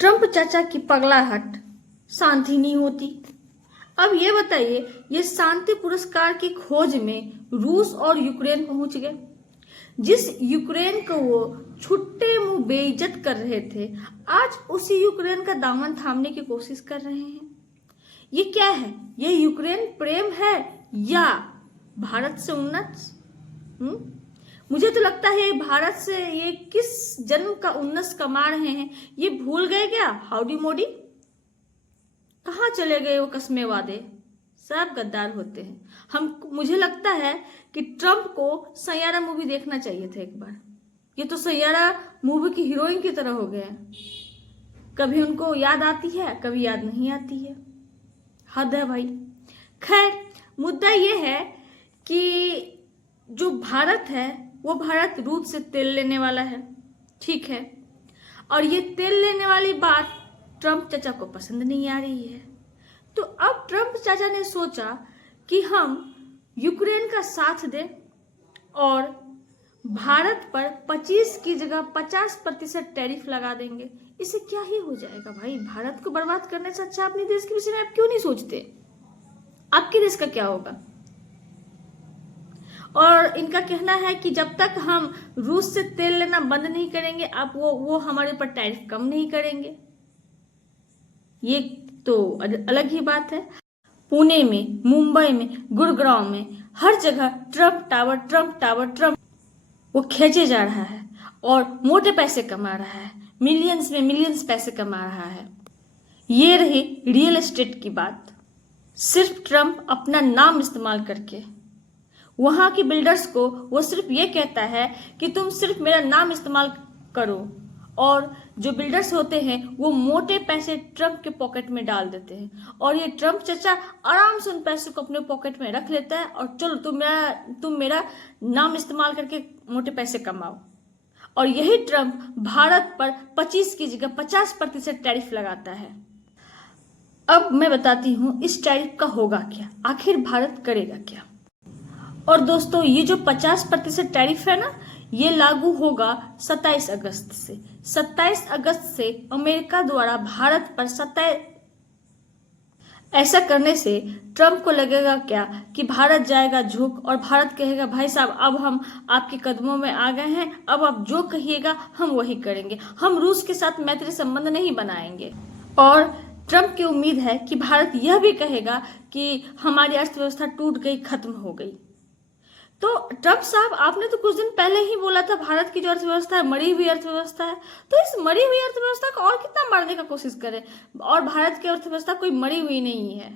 Trump चाचा की पगलाहट शांति नहीं होती। अब ये बताइए, ये शांति पुरस्कार की खोज में रूस और यूक्रेन पहुंच गए। जिस यूक्रेन को वो छुट्टे मुंह बेइज्जत कर रहे थे, आज उसी यूक्रेन का दामन थामने की कोशिश कर रहे हैं। ये क्या है? ये यूक्रेन प्रेम है या भारत से उन्नत? मुझे तो लगता है भारत से ये किस जन्म का उन्नत कमा रहे हैं, ये भूल गए क्या? हाउडी मोदी, कहाँ चले गए वो कस्मे वादे? सब गद्दार होते हैं। मुझे लगता है कि ट्रंप को सैयारा मूवी देखना चाहिए था एक बार। ये तो सैयारा मूवी की हीरोइन की तरह हो गए हैं। कभी उनको याद आती है, कभी याद नहीं आती है। हद है भाई। खैर, मुद्दा ये है कि जो भारत है वो भारत रूस से तेल लेने वाला है, ठीक है। और ये तेल लेने वाली बात ट्रंप चाचा को पसंद नहीं आ रही है। तो अब ट्रंप चाचा ने सोचा कि हम यूक्रेन का साथ दें और भारत पर 25 की जगह 50% टैरिफ लगा देंगे। इससे क्या ही हो जाएगा भाई? भारत को बर्बाद करने से अच्छा अपने देश के विषय में आप क्यों नहीं सोचते? आपके देश का क्या होगा? और इनका कहना है कि जब तक हम रूस से तेल लेना बंद नहीं करेंगे, आप वो हमारे ऊपर टैरिफ कम नहीं करेंगे। ये तो अलग ही बात है। पुणे में, मुंबई में, गुड़गांव में, हर जगह Trump tower, Trump tower, Trump वो खींचे जा रहा है और मोटे पैसे कमा रहा है। मिलियंस में मिलियंस पैसे कमा रहा है। ये रही रियल एस्टेट की बात। सिर्फ ट्रंप अपना नाम इस्तेमाल करके वहां के बिल्डर्स को वो सिर्फ ये कहता है कि तुम सिर्फ मेरा नाम इस्तेमाल करो, और जो बिल्डर्स होते हैं वो मोटे पैसे ट्रंप के पॉकेट में डाल देते हैं। और ये ट्रंप चाचा आराम से उन पैसों को अपने पॉकेट में रख लेता है और चलो तुम मेरा नाम इस्तेमाल करके मोटे पैसे कमाओ। और यही ट्रंप भारत पर 25 की जगह 50% टैरिफ लगाता है। अब मैं बताती हूँ इस टैरिफ का होगा क्या, आखिर भारत करेगा क्या। और दोस्तों, ये जो 50% टैरिफ है ना, ये लागू होगा 27 अगस्त से। 27 अगस्त से अमेरिका द्वारा भारत पर ऐसा करने से ट्रंप को लगेगा क्या कि भारत जाएगा झुक, और भारत कहेगा भाई साहब अब हम आपके कदमों में आ गए हैं, अब आप जो कहिएगा हम वही करेंगे, हम रूस के साथ मैत्री संबंध नहीं बनाएंगे। और ट्रंप की उम्मीद है कि भारत यह भी कहेगा कि हमारी अर्थव्यवस्था टूट गई, खत्म हो गई। तो ट्रंप साहब, आपने तो कुछ दिन पहले ही बोला था भारत की जो अर्थव्यवस्था है मरी हुई अर्थव्यवस्था है। तो इस मरी हुई अर्थव्यवस्था को और कितना मारने का कोशिश करें, और भारत की अर्थव्यवस्था कोई मरी हुई नहीं है।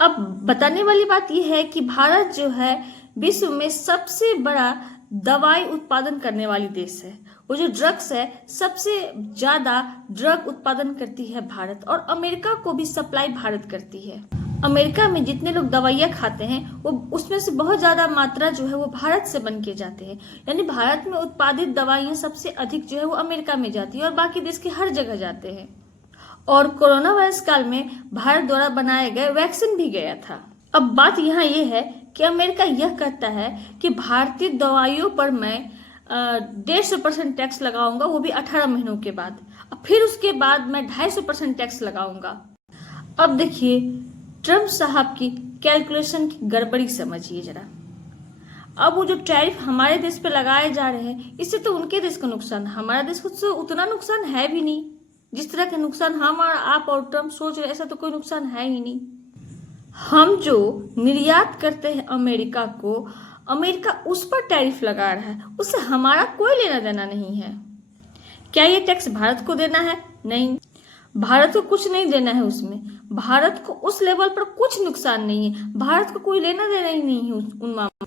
अब बताने वाली बात यह है कि भारत जो है विश्व में सबसे बड़ा दवाई उत्पादन करने वाली देश है। वो जो ड्रग्स है, सबसे ज्यादा ड्रग उत्पादन करती है भारत, और अमेरिका को भी सप्लाई भारत करती है। अमेरिका में जितने लोग दवाइयाँ खाते हैं वो उसमें से बहुत ज्यादा मात्रा जो है वो भारत से बन के जाते हैं। यानी भारत में उत्पादित दवाइयाँ सबसे अधिक जो है वो अमेरिका में जाती है और बाकी देश के हर जगह जाते हैं। और कोरोना वायरस काल में भारत द्वारा बनाए गए वैक्सीन भी गया था। अब बात यहाँ ये है कि अमेरिका यह कहता है कि भारतीय दवाइयों पर मैं 150% टैक्स लगाऊंगा, वो भी 18 महीनों के बाद। फिर उसके बाद मैं 250% टैक्स लगाऊंगा। अब देखिए ट्रंप साहब की कैलकुलेशन की गड़बड़ी समझिए जरा। अब वो जो टैरिफ हमारे देश पे लगाए जा रहे हैं, इससे तो उनके देश का नुकसान, हमारा देश को तो उतना नुकसान है भी नहीं। जिस तरह का नुकसान हम और आप और ट्रंप सोच रहे, ऐसा तो कोई नुकसान है ही नहीं। हम जो निर्यात करते हैं अमेरिका को, अमेरिका उस पर टैरिफ लगा रहा है, उससे हमारा कोई लेना देना नहीं है। क्या ये टैक्स भारत को देना है? नहीं, भारत को कुछ नहीं देना है उसमें। भारत को उस लेवल पर कुछ नुकसान नहीं है, भारत को कोई लेना देना ही नहीं है उन मामलों।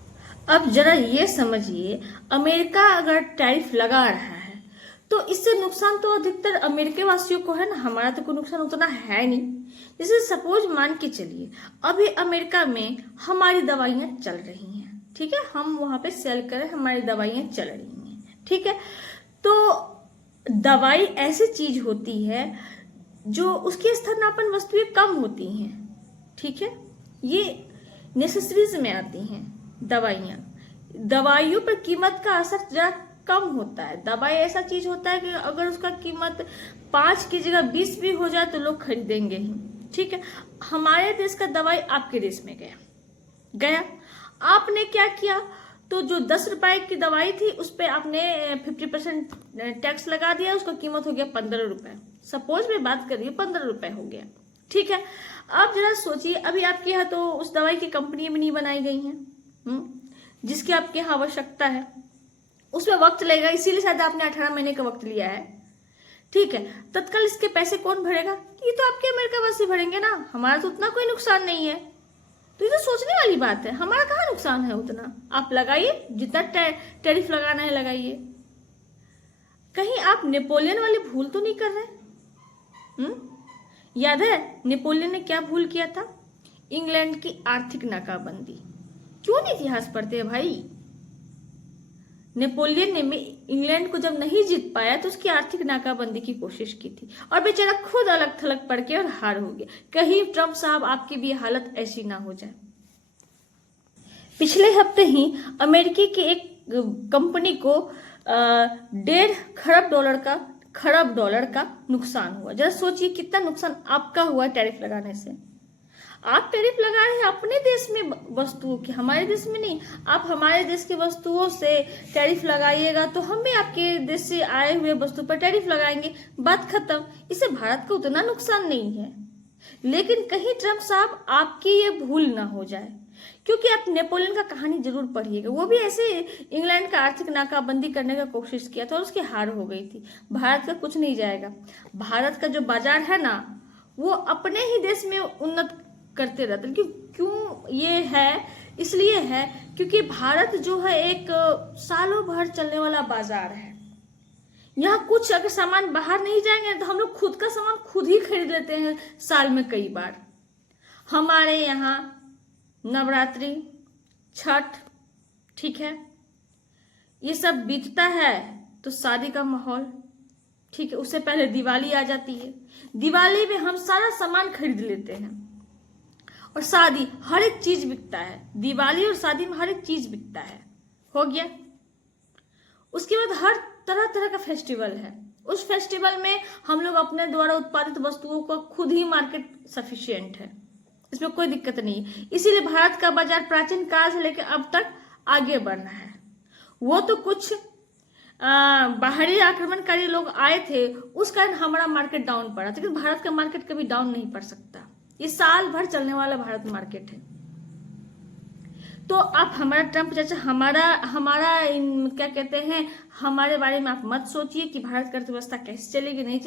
अब जरा ये समझिए, अमेरिका अगर टैरिफ लगा रहा है तो इससे नुकसान तो अधिकतर अमेरिकी वासियों को है ना, हमारा तो कोई नुकसान उतना है नहीं। जैसे सपोज मान के चलिए अभी अमेरिका में हमारी दवाइयाँ चल रही हैं, ठीक है, हम वहां पे सेल करें, हमारी दवाइयाँ चल रही हैं, ठीक है। तो दवाई ऐसी चीज होती है जो उसकी स्थानापन्न वस्तुएं कम होती हैं, ठीक है, ये नेसेसरीज में आती हैं दवाइयाँ। दवाइयों पर कीमत का असर जरा कम होता है। दवाई ऐसा चीज होता है कि अगर उसका कीमत 5 की जगह 20 भी हो जाए तो लोग खरीदेंगे ही, ठीक है। हमारे देश का दवाई आपके देश में गया, आपने क्या किया, तो जो 10 रुपए की दवाई थी उस पर आपने 50% टैक्स लगा दिया, उसका कीमत हो गया 15 रुपए। सपोज मैं बात कर रही हूँ, 15 रुपए हो गया, ठीक है। अब जरा सोचिए, अभी आपके यहाँ तो उस दवाई की कंपनी भी नहीं बनाई गई है, जिसकी आपके यहाँ आवश्यकता है, उसमें वक्त लगेगा, इसीलिए शायद आपने 18 महीने का वक्त लिया है, ठीक है। तत्काल इसके पैसे कौन भरेगा? ये तो आपके अमेरिका वासी भरेंगे ना, हमारा तो उतना कोई नुकसान नहीं है। तो ये तो सोचने वाली बात है, हमारा कहाँ नुकसान है उतना। आप लगाइए, जितना टैरिफ लगाना है लगाइए। कहीं आप नेपोलियन वाली भूल तो नहीं कर रहे? याद है नेपोलियन ने क्या भूल किया था? इंग्लैंड की आर्थिक नाकाबंदी। क्यों नहीं इतिहास पढ़ते हैं भाई? नेपोलियन ने इंग्लैंड को जब नहीं जीत पाया तो उसकी आर्थिक नाकाबंदी की कोशिश की थी, और बेचारा खुद अलग थलग पड़ के और हार हो गया। कहीं ट्रंप साहब आपकी भी हालत ऐसी ना हो जाए। पिछले हफ्ते ही अमेरिकी की एक कंपनी को 1.5 खरब डॉलर का नुकसान हुआ। जरा सोचिए कितना नुकसान आपका हुआ टैरिफ लगाने से। आप टैरिफ लगा रहे हैं अपने देश में वस्तुओं की, हमारे देश में नहीं। आप हमारे देश की वस्तुओं से टैरिफ लगाइएगा तो हम भी आपके देश से आए हुए वस्तु पर टैरिफ लगाएंगे, बात खत्म। इससे भारत को उतना नुकसान नहीं है। लेकिन कहीं ट्रंप साहब आपकी ये भूल ना हो जाए, क्योंकि आप नेपोलियन का कहानी जरूर पढ़िएगा। वो भी ऐसे इंग्लैंड का आर्थिक नाकाबंदी करने का कोशिश किया था और उसकी हार हो गई थी। भारत का कुछ नहीं जाएगा। भारत का जो बाजार है ना, वो अपने ही देश में उन्नत करते रहते हैं। क्यों ये है? इसलिए है क्योंकि भारत जो है एक सालों भर चलने वाला बाजार है। यहाँ कुछ अगर सामान बाहर नहीं जाएंगे तो हम लोग खुद का सामान खुद ही खरीद लेते हैं साल में कई बार। हमारे यहाँ नवरात्रि, छठ, ठीक है, ये सब बीतता है तो शादी का माहौल, ठीक है, उससे पहले दिवाली आ जाती है। दिवाली में हम सारा सामान खरीद लेते हैं, और शादी, हर एक चीज बिकता है। दिवाली और शादी में हर एक चीज बिकता है। हो गया। उसके बाद हर तरह तरह का फेस्टिवल है। उस फेस्टिवल में हम लोग अपने द्वारा उत्पादित वस्तुओं को खुद ही मार्केट सफिशिएंट है, इसमें कोई दिक्कत नहीं है। इसीलिए भारत का बाजार प्राचीन काल से लेकर अब तक आगे बढ़ रहा है। वो तो कुछ बाहरी आक्रमणकारी लोग आए थे, उस कारण हमारा मार्केट डाउन पड़ा, लेकिन भारत का मार्केट कभी डाउन नहीं पड़ सकता। ये साल भर चलने वाला भारत मार्केट है। तो आप हमारा ट्रंप चाचा हमारा क्या कहते हैं, हमारे बारे में आप मत सोचिए कि भारत की अर्थव्यवस्था कैसे चलेगी, नहीं